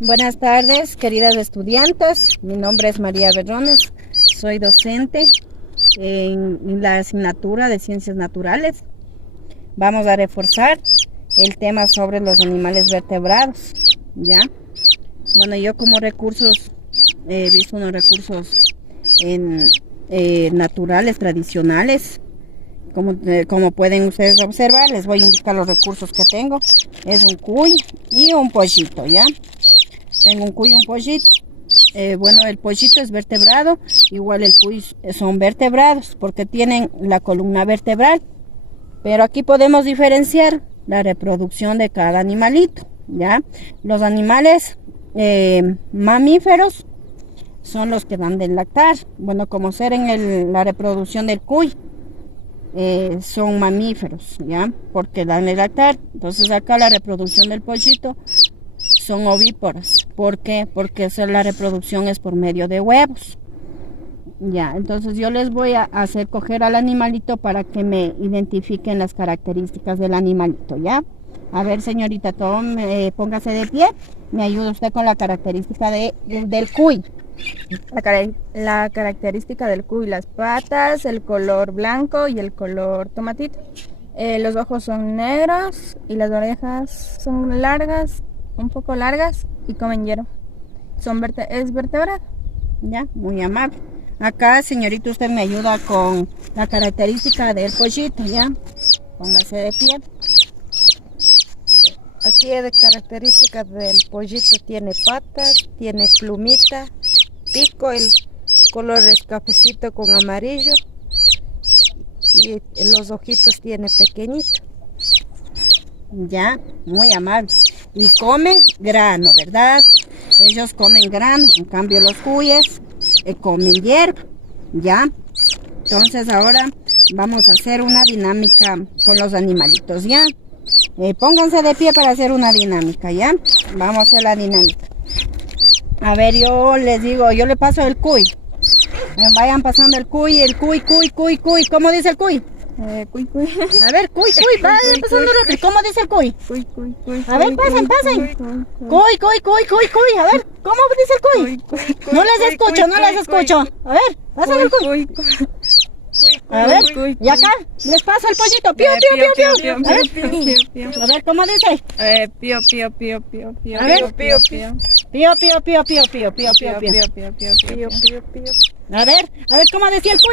Buenas tardes, queridas estudiantes. Mi nombre es María Berrones. Soy docente en la asignatura de Ciencias Naturales. Vamos a reforzar el tema sobre los animales vertebrados, ¿ya? Bueno, yo como recursos he visto unos recursos naturales, tradicionales. Como pueden ustedes observar, les voy a indicar los recursos que tengo. Es un cuy y un pollito, ¿ya? Tengo un cuy y un pollito. Bueno, el pollito es vertebrado, igual el cuy son vertebrados porque tienen la columna vertebral. Pero aquí podemos diferenciar la reproducción de cada animalito, ¿ya? Los animales mamíferos son los que dan de lactar. Bueno, como ser en la reproducción del cuy, son mamíferos, ¿ya? Porque dan de lactar. Entonces acá la reproducción del pollito son ovíparos. ¿Por qué? Porque la reproducción es por medio de huevos. Ya, entonces yo les voy a hacer coger al animalito para que me identifiquen las características del animalito, ¿ya? A ver, señorita, póngase de pie. Me ayuda usted con la característica del cuy. La característica del cuy: las patas, el color blanco y el color tomatito. Los ojos son negros y las orejas son largas, un poco largas, y comen hierba. Es vertebrado. Ya, muy amable. Acá, señorita, usted me ayuda con la característica del pollito, ¿ya? Póngase de pie. Aquí de características del pollito: tiene patas, tiene plumita, pico, el color es cafecito con amarillo y los ojitos tiene pequeñito. Ya, muy amable. Y come grano, ¿verdad? Ellos comen grano, en cambio los cuyes comen hierba, ¿ya? Entonces ahora vamos a hacer una dinámica con los animalitos, ¿ya? Pónganse de pie para hacer una dinámica, ¿ya? Vamos a hacer la dinámica. A ver, yo les digo, yo le paso el cuy. Vayan pasando el cuy. ¿Cómo dice el cuy? Cuy, cuy. A ver, cuy, vayan pasando rápido. ¿Cómo dice el cuy? Cuy, cuy, cuy. A ver, pasen. Cuy. A ver, ¿cómo dice el cuy? No les escucho. A ver, pasen el cuy. A ver, y acá les paso el pollito. Pío. A ver, ¿cómo dice? Pío. A ver, Pío. pío. A ver, ¿cómo decía el cuy?